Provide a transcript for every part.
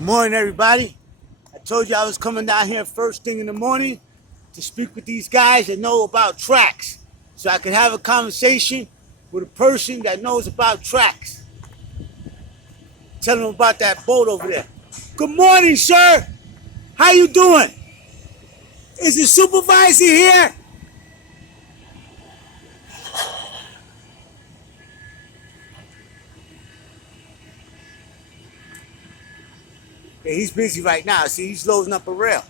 Good morning, everybody. I told you I was coming down here first thing in the morning to speak with these guys that know about tracks, so I could have a conversation with a person that knows about tracks. Tell them about that boat over there. Good morning, sir. How you doing? Is the supervisor here? Yeah, he's busy right now. See, he's loading up a rail.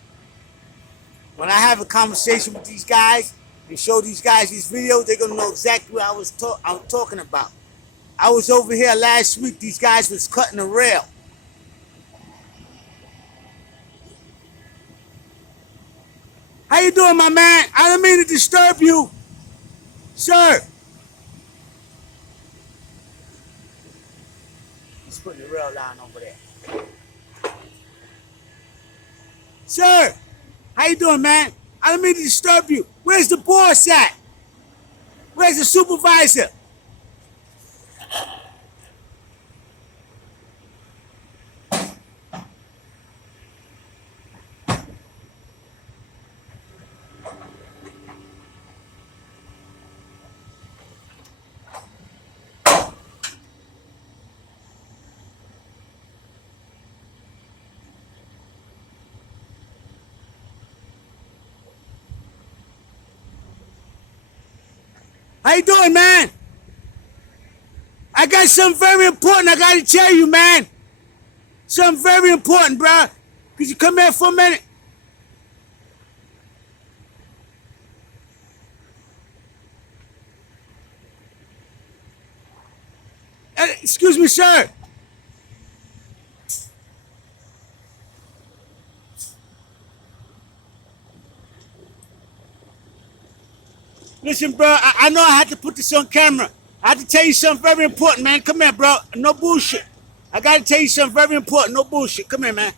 When I have a conversation with these guys and show these guys these videos, they're gonna know exactly what I'm talking about. I was over here last week. These guys was cutting a rail. How you doing, my man? I don't mean to disturb you, sir. He's putting the rail down over there. Sir, how you doing, man? I don't mean to disturb you. Where's the boss at? Where's the supervisor? How you doing, man? I got something very important I gotta tell you, man. Something very important, bro. Could you come here for a minute? Excuse me, sir. Listen, bro, I know I had to put this on camera. I have to tell you something very important, man. Come here, bro. No bullshit. I gotta tell you something very important. No bullshit. Come here, man.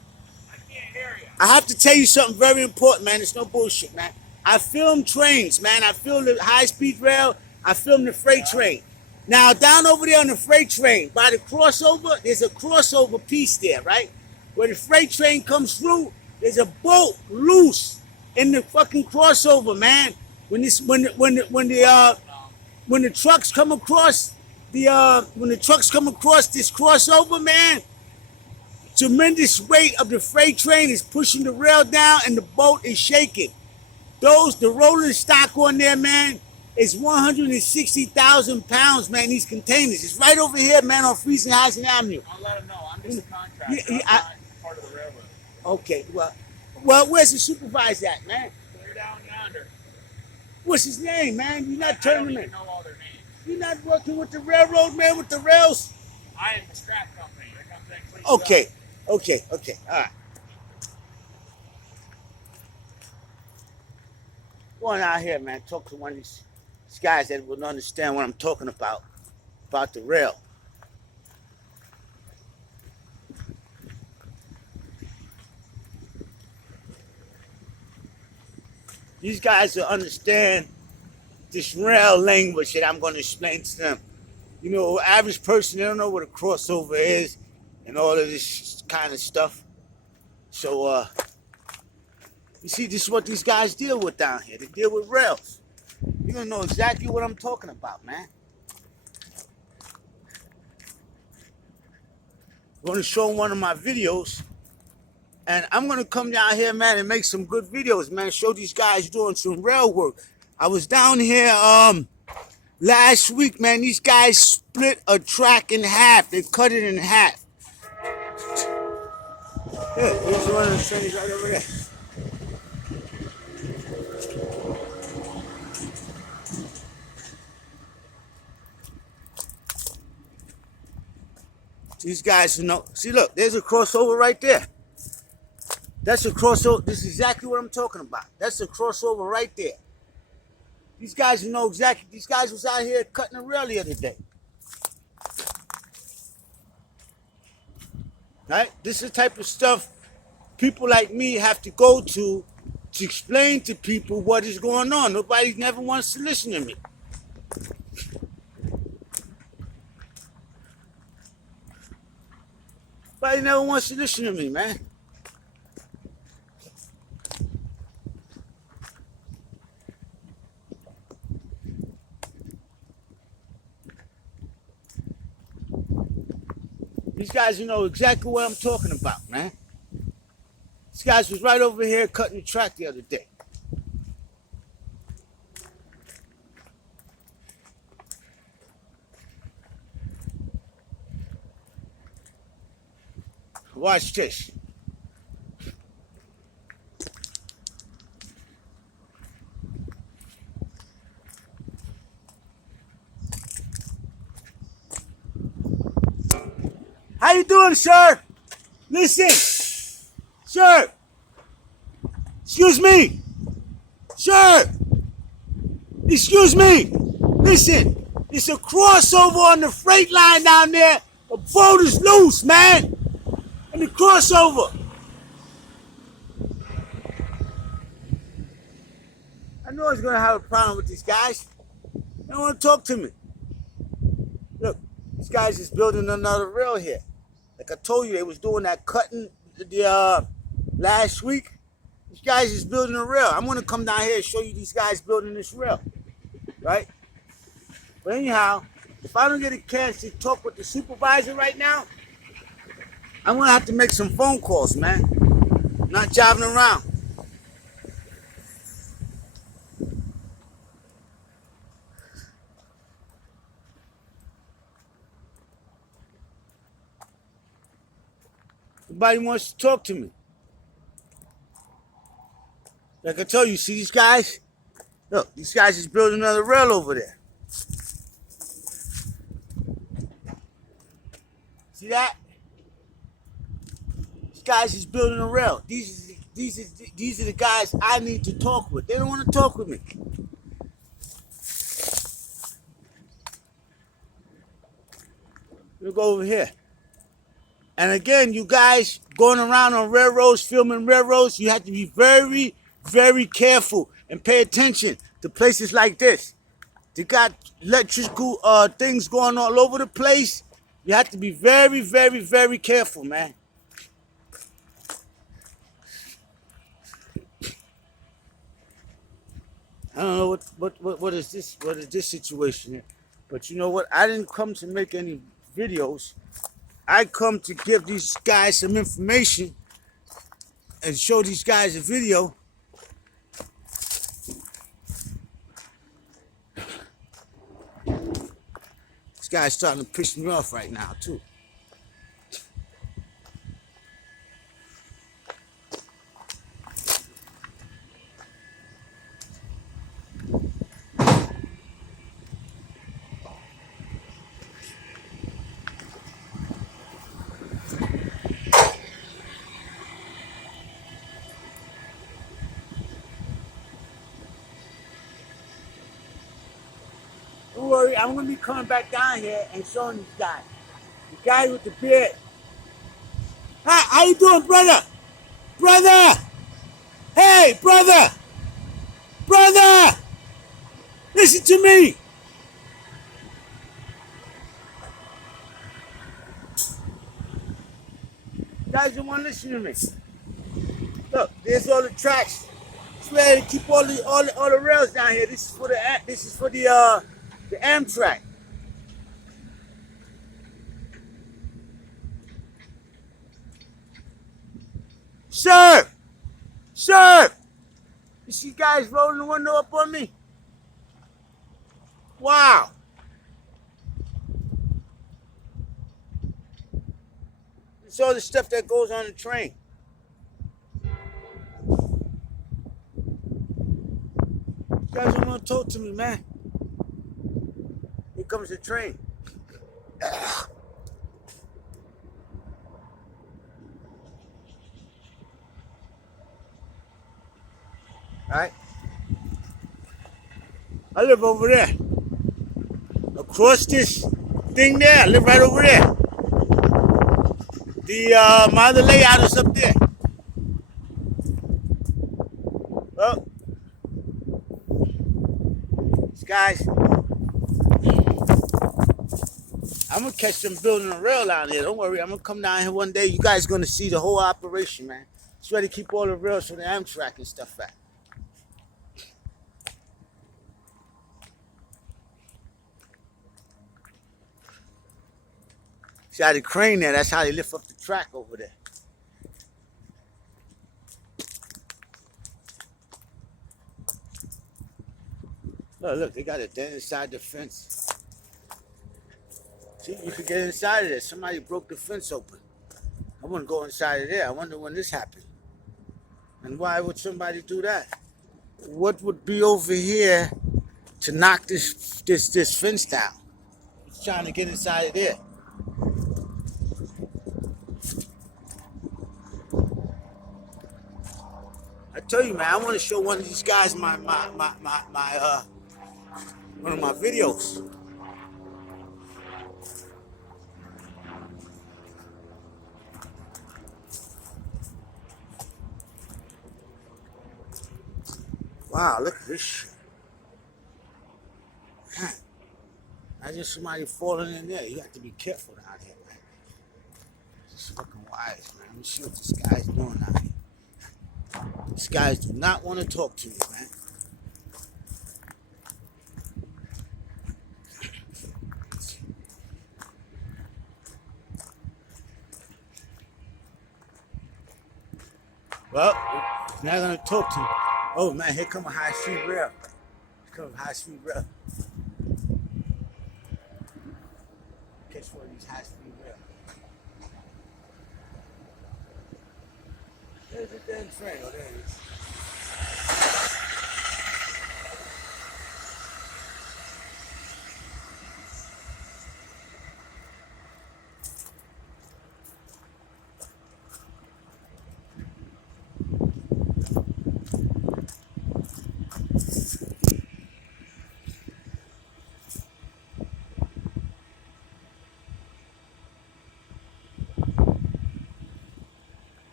I can't hear you. I have to tell you something very important, man. It's no bullshit, man. I film trains, man. I film the high-speed rail. I film the freight train. Now, down over there on the freight train, by the crossover, there's a crossover piece there, right? Where the freight train comes through, there's a boat loose in the fucking crossover, man. When the trucks come across this crossover, man, tremendous weight of the freight train is pushing the rail down and the boat is shaking. The rolling stock on there, man, is 160,000 pounds, man. These containers. It's right over here, man, on Friesenhausen Avenue. I'll let him know. I'm just a contractor. I'm not part of the railroad. Okay, well, where's the supervisor at, man? They're down yonder. What's his name, man? You're not I turning don't him even in. know all their names. You're not working with the railroad, man, with the rails? I am the scrap company. That comes in and cleans Okay, it okay, all right. Going out here, man, talk to one of these guys that will understand what I'm talking about the rail. These guys will understand this rail language that I'm going to explain to them. You know, average person, they don't know what a crossover is and all of this kind of stuff. So, you see, this is what these guys deal with down here. They deal with rails. You're going to know exactly what I'm talking about, man. I'm going to show one of my videos. And I'm going to come down here, man, and make some good videos, man. Show these guys doing some rail work. I was down here last week, man. These guys split a track in half. They cut it in half. Yeah, here's one of the trains right over there. These guys, you know, see, look, there's a crossover right there. That's a crossover. This is exactly what I'm talking about. That's a crossover right there. These guys know exactly. These guys was out here cutting a rail the other day. Right? This is the type of stuff people like me have to go to explain to people what is going on. Nobody never wants to listen to me. Nobody never wants to listen to me, man. These guys, you know exactly what I'm talking about, man. These guys was right over here cutting the track the other day. Watch this. How you doing, sir? Listen, sir. Excuse me. Sir. Excuse me. Listen, it's a crossover on the freight line down there. A boat is loose, man. And the crossover. I know I was going to have a problem with these guys. They don't want to talk to me. Look, these guys is building another rail here. Like I told you, they was doing that cutting the last week. These guys is building a rail. I'm going to come down here and show you these guys building this rail. Right? But anyhow, if I don't get a chance to talk with the supervisor right now, I'm going to have to make some phone calls, man. I'm not driving around. Nobody wants to talk to me. Like I told you, see these guys? Look, these guys is building another rail over there. See that? These guys is building a rail. These are the guys I need to talk with. They don't want to talk with me. We'll go over here. And again, you guys going around on railroads, filming railroads, you have to be very, very careful and pay attention to places like this. They got electrical things going all over the place. You have to be very, very, very careful, man. I don't know what is this situation here. But you know what? I didn't come to make any videos. I come to give these guys some information and show these guys a video. This guy's starting to piss me off right now, too. Don't worry, I'm going to be coming back down here and showing these guys. The guy with the beard. Hi, how you doing, brother? Brother! Hey, brother! Brother! Listen to me! You guys don't want to listen to me. Look, there's all the tracks. It's where they keep all the rails down here. This is for the Amtrack. Sir! Sir! You see guys rolling the window up on me? Wow. It's all the stuff that goes on the train. You guys don't want to talk to me, man. Here comes the train. Alright? I live over there. Across this thing there, I live right over there. My other layout is up there. Oh. These guys. I'm gonna catch them building a rail down here. Don't worry, I'm gonna come down here one day. You guys gonna see the whole operation, man. It's ready to keep all the rails for the Amtrack and stuff at. See how the crane there, that's how they lift up the track over there. Look, they got it there inside the fence. See, you could get inside of there. Somebody broke the fence open. I wouldn't go inside of there. I wonder when this happened. And why would somebody do that? What would be over here to knock this fence down? It's trying to get inside of there. I tell you, man, I want to show one of these guys one of my videos. Wow, look at this shit. Man, imagine somebody falling in there. You have to be careful down here, man. It's fucking wise, man. Let me see what this guy's doing down here. These guys do not want to talk to me, man. Well, he's not going to talk to me. Oh, man, here come a high-speed rail. Here comes a high-speed rail. Catch one of these high-speed rails. There's a damn train. Oh, there it is.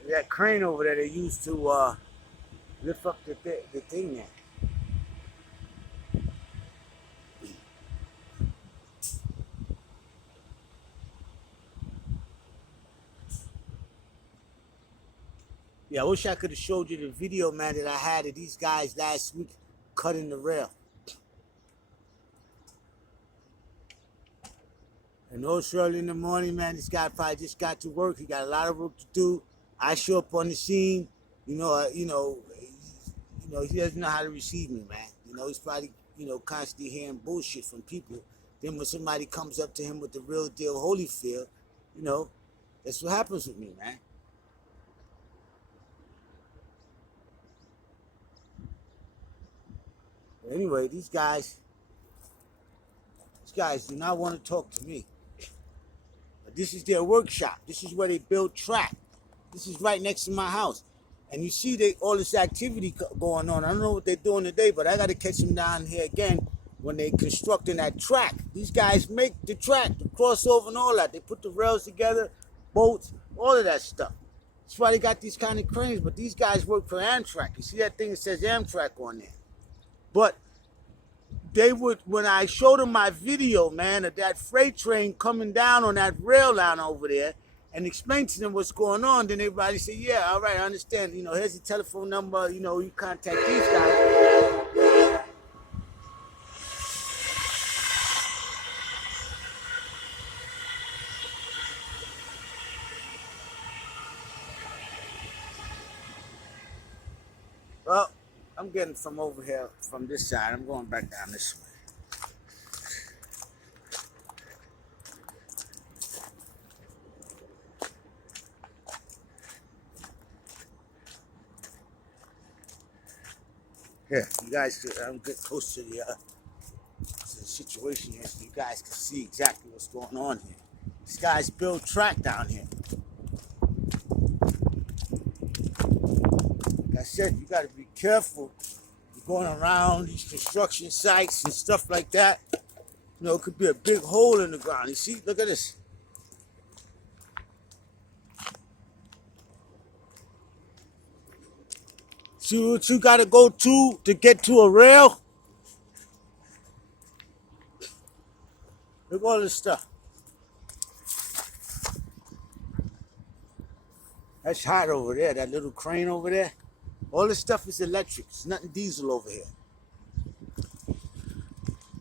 That crane over there they used to lift up the thing there. Yeah, I wish I could have showed you the video, man, that I had of these guys last week cutting the rail. And it's early in the morning, man. This guy probably just got to work. He got a lot of work to do. I show up on the scene, he doesn't know how to receive me, man. He's probably, constantly hearing bullshit from people. Then when somebody comes up to him with the real deal Holyfield, that's what happens with me, man. But anyway, these guys do not want to talk to me. But this is their workshop. This is where they build track. This is right next to my house. And you see all this activity going on. I don't know what they're doing today, but I got to catch them down here again when they're constructing that track. These guys make the track, the crossover and all that. They put the rails together, boats, all of that stuff. That's why they got these kind of cranes. But these guys work for Amtrack. You see that thing that says Amtrack on there. But they would, when I showed them my video, man, of that freight train coming down on that rail line over there, and explain to them what's going on, then everybody say, yeah, all right, I understand. Here's the telephone number, you contact these guys. Well, I'm getting from over here, from this side. I'm going back down this way. Here, you guys, I'm get close to the situation here so you guys can see exactly what's going on here. These guys build track down here. Like I said, you got to be careful. You're going around these construction sites and stuff like that. It could be a big hole in the ground. You see, look at this. See what you got to go to get to a rail? Look at all this stuff. That's hot over there, that little crane over there. All this stuff is electric. It's nothing diesel over here.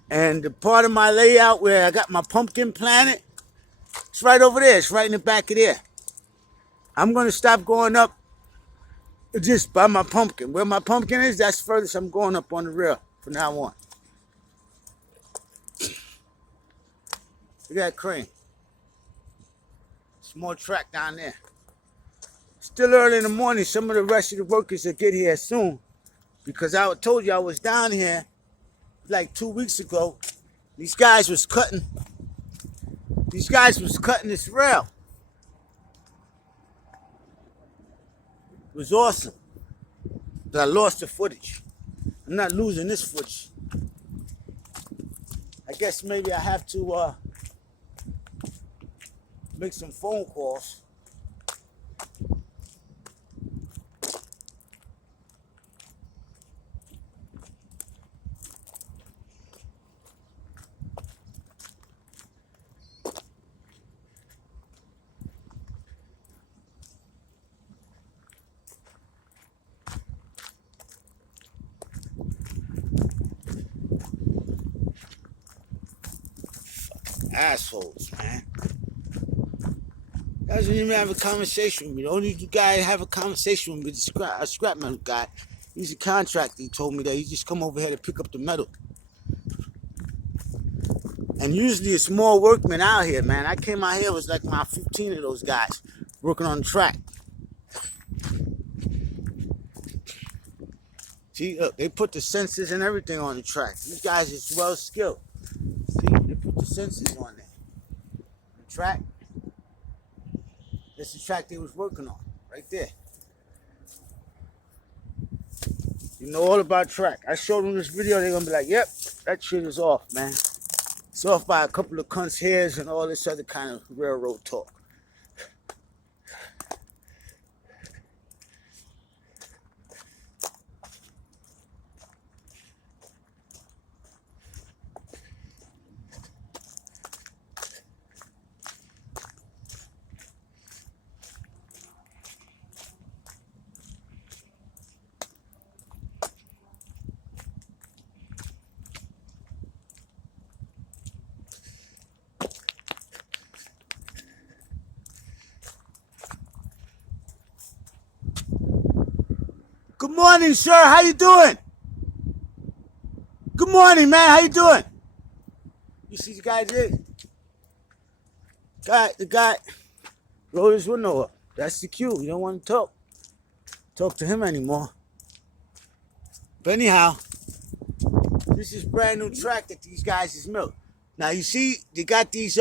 And the part of my layout where I got my pumpkin planted, it's right over there. It's right in the back of there. I'm going to stop going up just by my pumpkin. Where my pumpkin is, that's furthest I'm going up on the rail from now on. Look at that crane. There's more track down there. Still early in the morning. Some of the rest of the workers will get here soon. Because I told you I was down here like 2 weeks ago. These guys was cutting this rail. It was awesome. But I lost the footage. I'm not losing this footage. I guess maybe I have to make some phone calls. Assholes, man. Doesn't even have a conversation with me. The only guy have a conversation with me is a scrap metal guy. He's a contractor. He told me that he just come over here to pick up the metal. And usually it's more workmen out here, man. I came out here, it was like my 15 of those guys working on the track. See, look, they put the sensors and everything on the track. These guys is well skilled. See, they put the sensors on there. The track. That's the track they was working on, right there. You know all about track. I showed them this video, they're gonna be like, yep, that shit is off, man. It's off by a couple of cunts hairs and all this other kind of railroad talk. Good morning, sir. How you doing? Good morning, man. How you doing? You see the guy there? The guy rolled his window up. That's the cue. You don't want to talk to him anymore. But anyhow, this is brand new track that these guys is milked. Now you see, they got these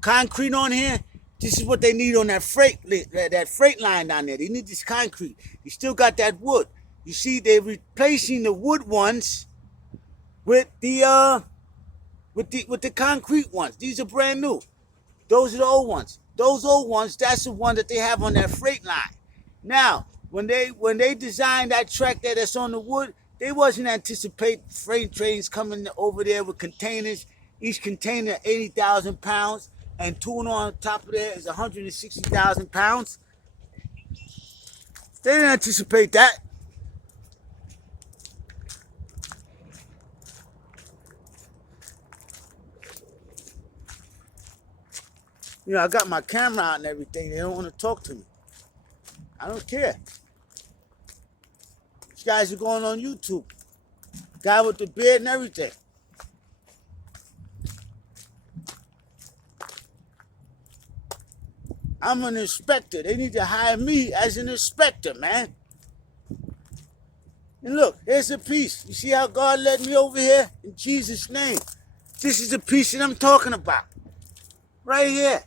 concrete on here. This is what they need on that freight line down there. They need this concrete. You still got that wood. You see, they're replacing the wood ones with the concrete ones. These are brand new. Those are the old ones. Those old ones, that's the one that they have on that freight line. Now, when they designed that track that's on the wood, they wasn't anticipating freight trains coming over there with containers. Each container 80,000 pounds. And tuna on top of there is 160,000 pounds. They didn't anticipate that. You know, I got my camera out and everything. They don't want to talk to me. I don't care. These guys are going on YouTube. Guy with the beard and everything. I'm an inspector. They need to hire me as an inspector, man. And look, here's a piece. You see how God led me over here? In Jesus' name. This is the piece that I'm talking about. Right here.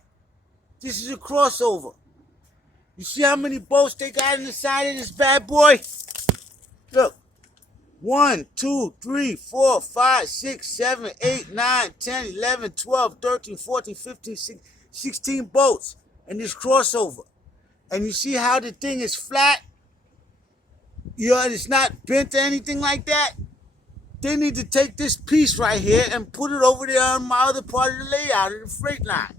This is a crossover. You see how many bolts they got in the side of this bad boy? Look. 1, 2, 3, 4, 5, 6, 7, 8, 9, 10, 11, 12, 13, 14, 15, 16 bolts. And this crossover. And you see how the thing is flat? You know, it's not bent or anything like that. They need to take this piece right here and put it over there on my other part of the layout of the freight line.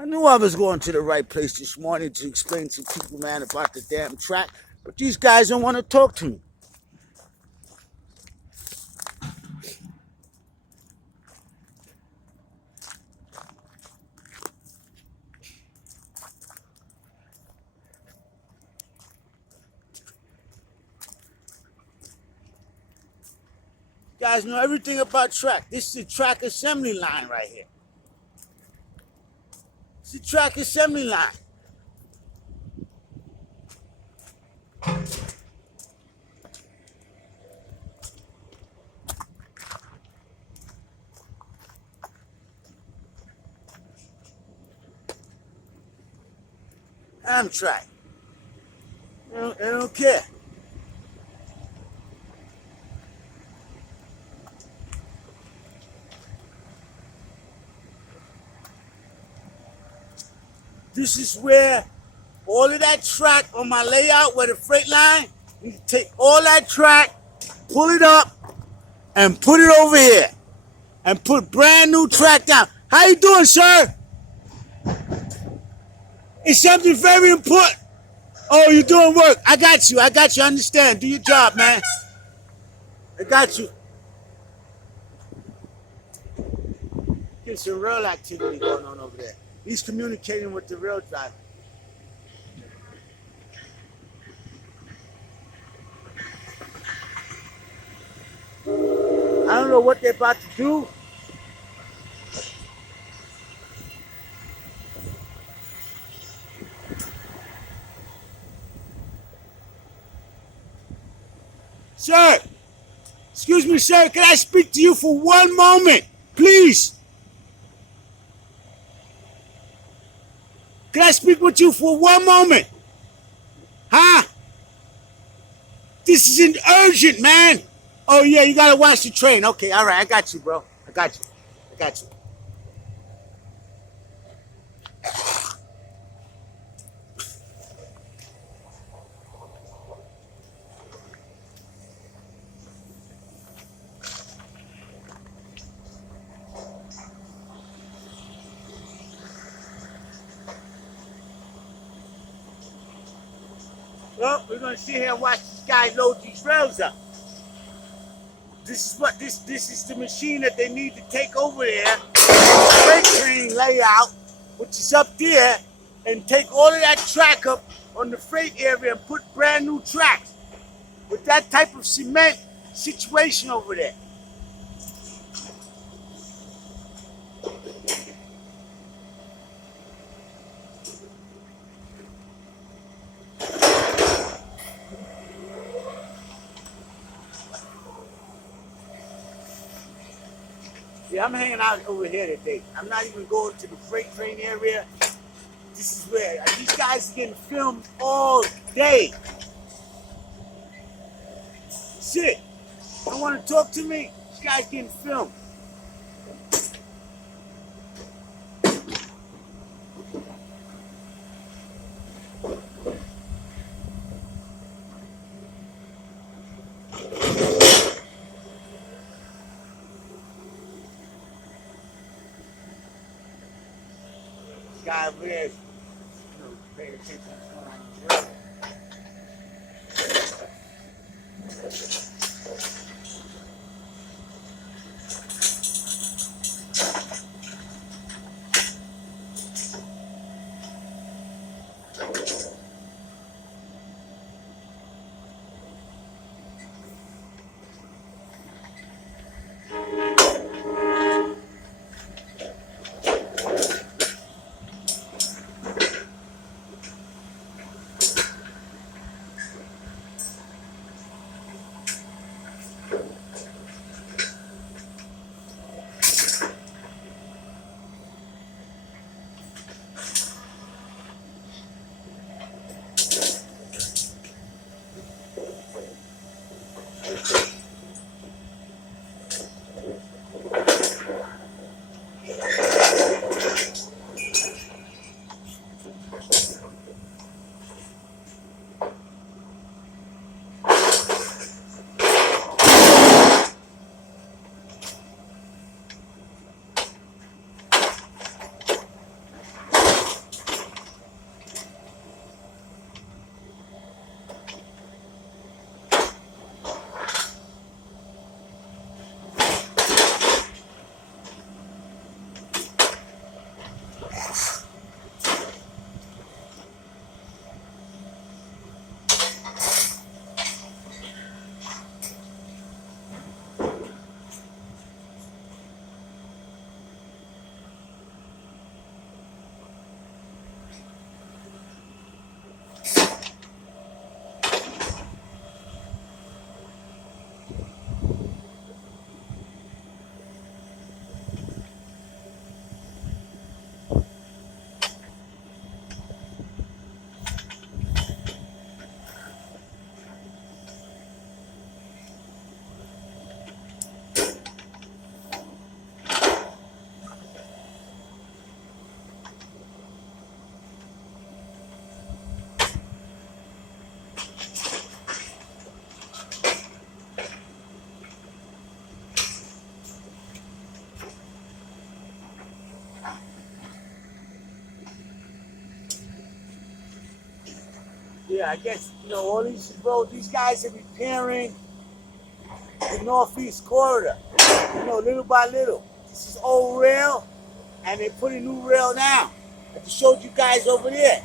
I knew I was going to the right place this morning to explain to people, man, about the damn track, but these guys don't want to talk to me. You guys know everything about track. This is the track assembly line right here. It's the track assembly line. Amtrack. They don't care. This is where all of that track on my layout, where the freight line, you take all that track, pull it up, and put it over here. And put brand new track down. How you doing, sir? It's something very important. Oh, you're doing work. I got you. I understand. Do your job, man. I got you. There's some real activity going on over there. He's communicating with the rail driver. I don't know what they're about to do. Sir, excuse me, sir. Can I speak to you for one moment, please? Can I speak with you for one moment? Huh? This isn't urgent, man. Oh, yeah, you gotta watch the train. Okay, all right, I got you, bro. I got you. Well, we're gonna sit here and watch this guy load these rails up. This is what this is the machine that they need to take over there, freight train layout, which is up there, and take all of that track up on the freight area and put brand new tracks with that type of cement situation over there. Yeah, I'm hanging out over here today. I'm not even going to the freight train area. This is where these guys are getting filmed all day. Shit. Don't want to talk to me? This guy's getting filmed. Guy over there is, paying attention to what's going on in the road. Yeah, I guess, all these roads, these guys are repairing the Northeast corridor, little by little. This is old rail, and they put a new rail now. I just showed you guys over there.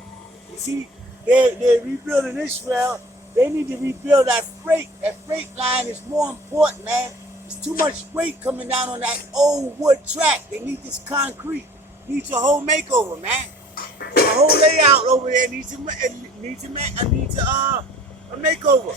You see, they're rebuilding this rail. They need to rebuild that freight. That freight line is more important, man. There's too much weight coming down on that old wood track. They need this concrete. Needs a whole makeover, man. The whole layout over there needs a makeover.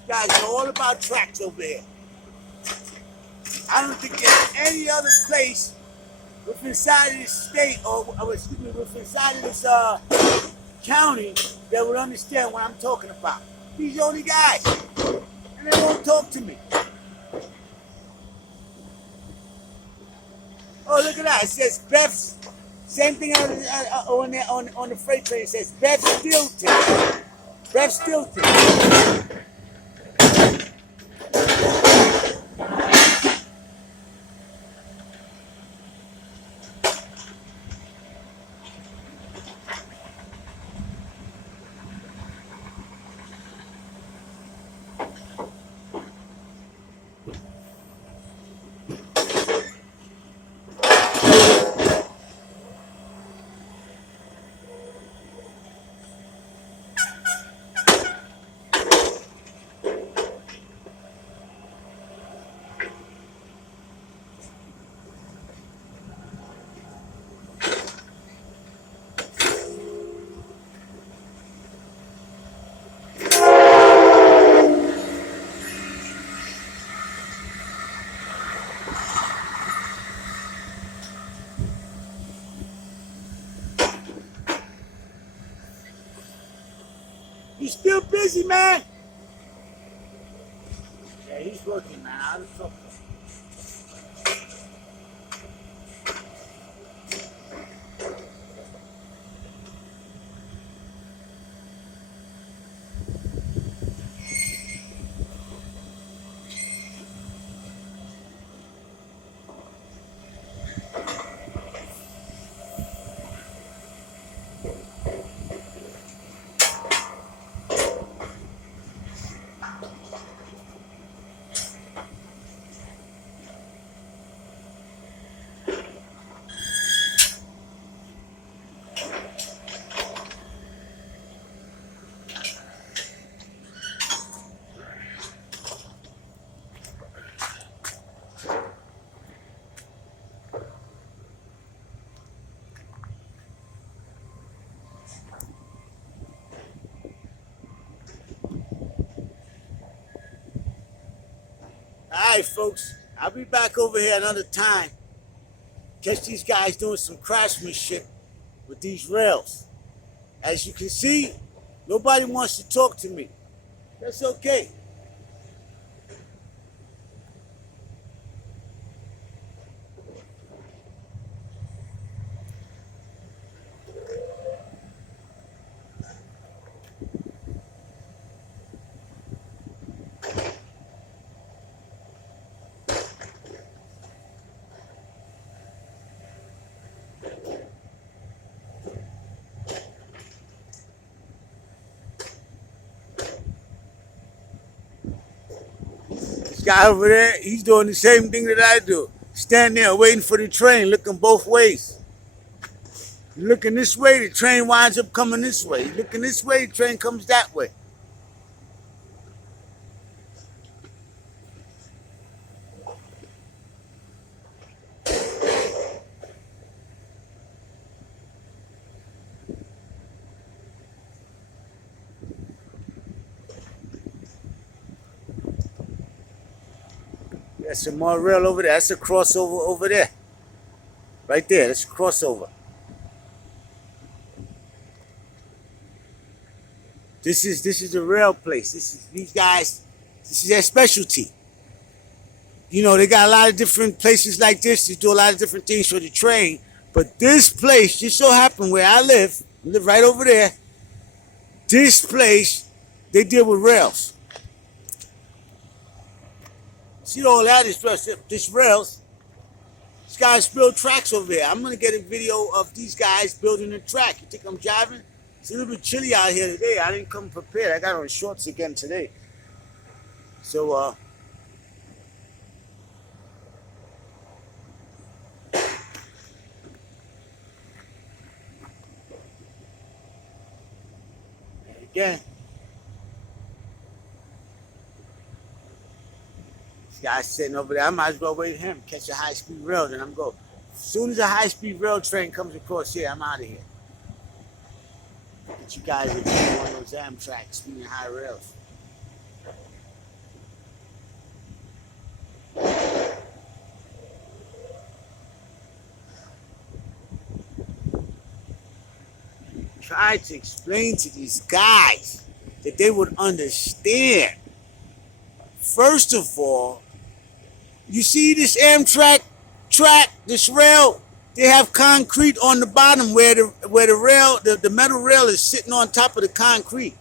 You guys know all about tracks over here. I don't think there's any other place within inside of this state, or excuse me, within inside of this county that would understand what I'm talking about. These are the only guys, and they won't talk to me. Oh, look at that! It says Beth's. Same thing on the freight train. It says Beth Stilton. Beth Stilton. You still busy, man? Yeah, he's working, man. I was talking. All right, folks. I'll be back over here another time. Catch these guys doing some craftsmanship with these rails. As you can see, nobody wants to talk to me. That's okay. This guy over there, he's doing the same thing that I do. Stand there waiting for the train, looking both ways. You're looking this way, the train winds up coming this way. You're looking this way, the train comes that way. There's some more rail over there. That's a crossover over there. Right there, that's a crossover. This is the rail place. These guys. This is their specialty. You know, they got a lot of different places like this. They do a lot of different things for the train. But this place just so happened where I live right over there. This place, they deal with rails. See all that is this rails. These guys build tracks over here. I'm gonna get a video of these guys building a track. You think I'm driving? It's a little bit chilly out here today. I didn't come prepared. I got on shorts again today. So again, this guy's sitting over there. I might as well wait for him, catch a high-speed rail, then I'm going. As soon as a high-speed rail train comes across here, I'm out of here. Get you guys are doing one of those Amtrack speeding high rails. Try to explain to these guys that they would understand. First of all, you see this Amtrack track, this rail, they have concrete on the bottom where the rail, the metal rail is sitting on top of the concrete.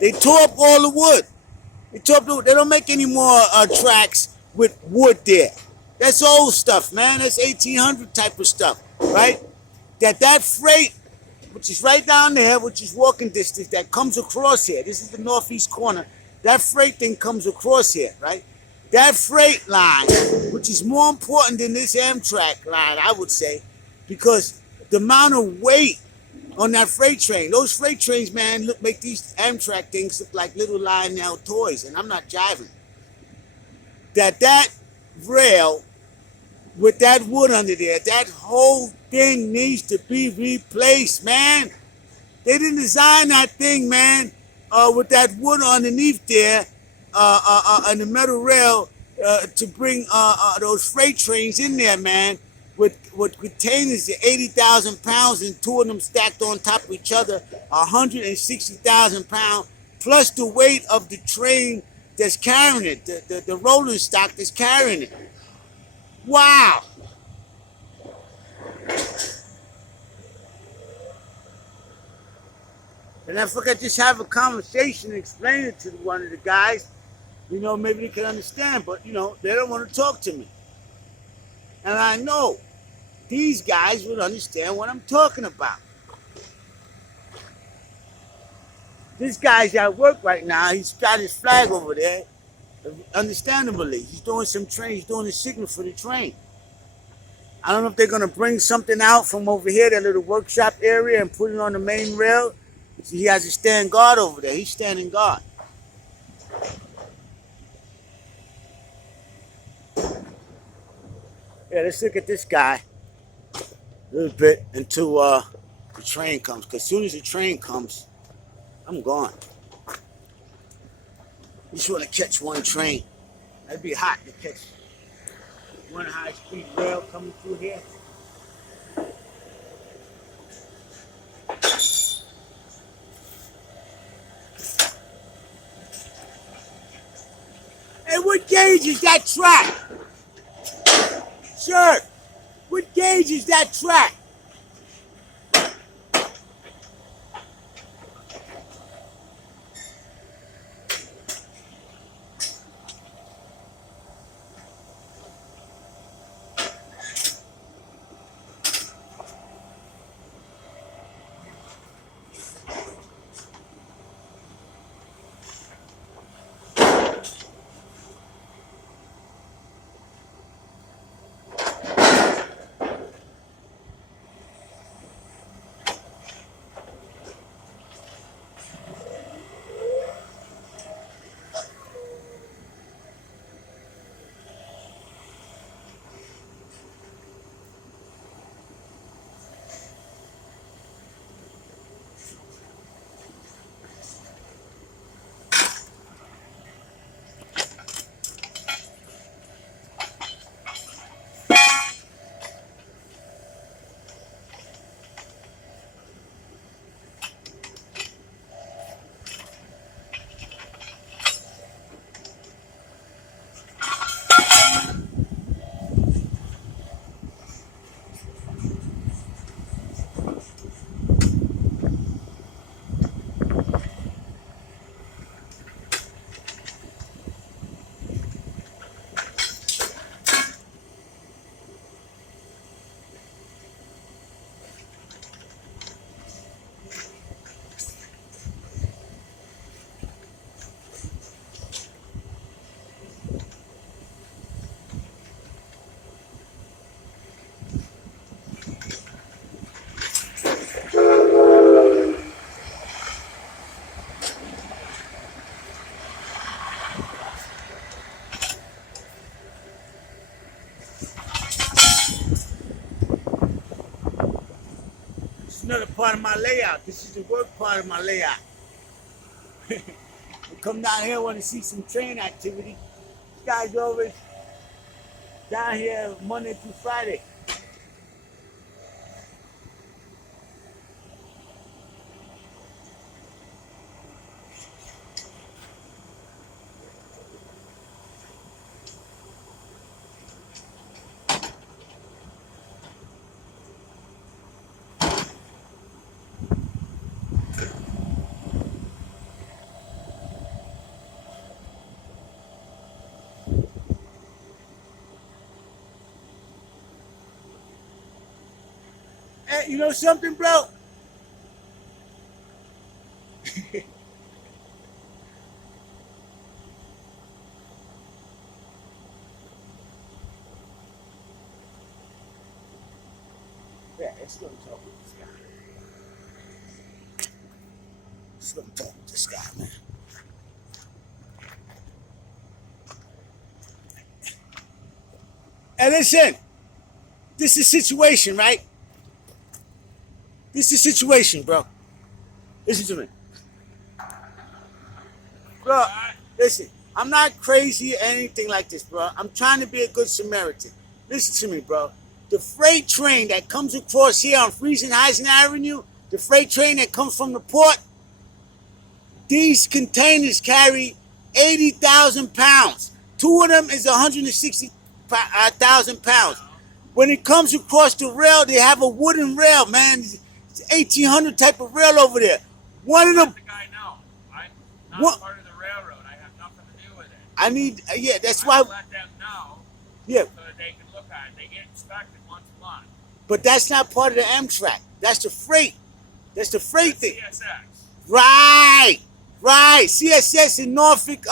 They tore up all the wood. They don't make any more tracks with wood there. That's old stuff, man. That's 1800 type of stuff, right? That freight, which is right down there, which is walking distance, that comes across here. This is the northeast corner. That freight thing comes across here, right? That freight line, which is more important than this Amtrack line, I would say, because the amount of weight on that freight train, those freight trains, man, make these Amtrack things look like little Lionel toys, and I'm not jiving. That rail with that wood under there, that whole thing needs to be replaced, man. They didn't design that thing, man, with that wood underneath there, and the metal rail to bring those freight trains in there, man, with containers of 80,000 pounds and two of them stacked on top of each other, 160,000 pounds, plus the weight of the train that's carrying it, the rolling stock that's carrying it. Wow. And if I could just have a conversation and explain it to one of the guys, you know, maybe they can understand, but, you know, they don't want to talk to me. And I know these guys would understand what I'm talking about. This guy's at work right now. He's got his flag over there. Understandably, he's doing some train. He's doing the signal for the train. I don't know if they're going to bring something out from over here, that little workshop area, and put it on the main rail. So he has to stand guard over there. He's standing guard. Yeah, let's look at this guy a little bit until the train comes. Because as soon as the train comes, I'm gone. You just want to catch one train. That'd be hot to catch one high-speed rail coming through here. Hey, what gauge is that track? Sir, what gauge is that track? part of my layout. This is the work part of my layout. We come down here, want to see some train activity. These guys always down here Monday through Friday. Hey, you know something, bro? Yeah, let's go talk with this guy. Let's go talk with this guy, man. Hey, listen. This is a situation, right? This is a situation, bro. Listen to me. Bro, listen. I'm not crazy or anything like this, bro. I'm trying to be a good Samaritan. Listen to me, bro. The freight train that comes across here on Friesenheisen Avenue, the freight train that comes from the port, these containers carry 80,000 pounds. Two of them is 160,000 pounds. When it comes across the rail, they have a wooden rail, man. It's 1800 type of rail over there. One of them. Let the guy know. I'm not What? part of the railroad. I have nothing to do with it. I need, yeah, that's I why, will let them know yeah, so that they can look at it. They get inspected once a month. but that's not part of the Amtrack. That's the freight. That's the freight thing. CSX. Right, right. CSS in Norfolk,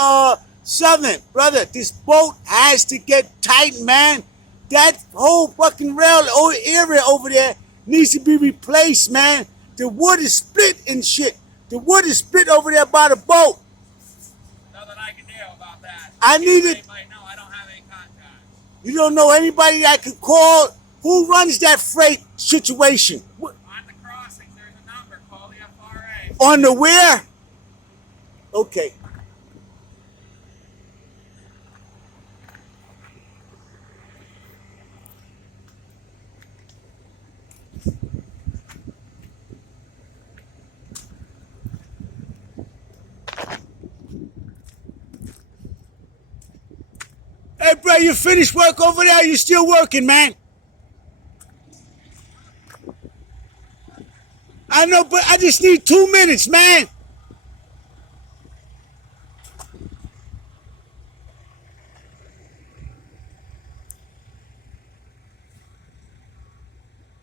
Southern, brother. This boat has to get tight, man. That whole fucking rail area over there needs to be replaced, man. The wood is split and shit. The wood is split over there by the boat. Nothing I can do about that. I need it. They might know I don't have any contacts. You don't know anybody that can call? Who runs that freight situation? On the crossings, there's a number. Call the FRA. On the where? Okay. Hey, bro, you finished work over there? You still working, man? I know, but I just need 2 minutes, man.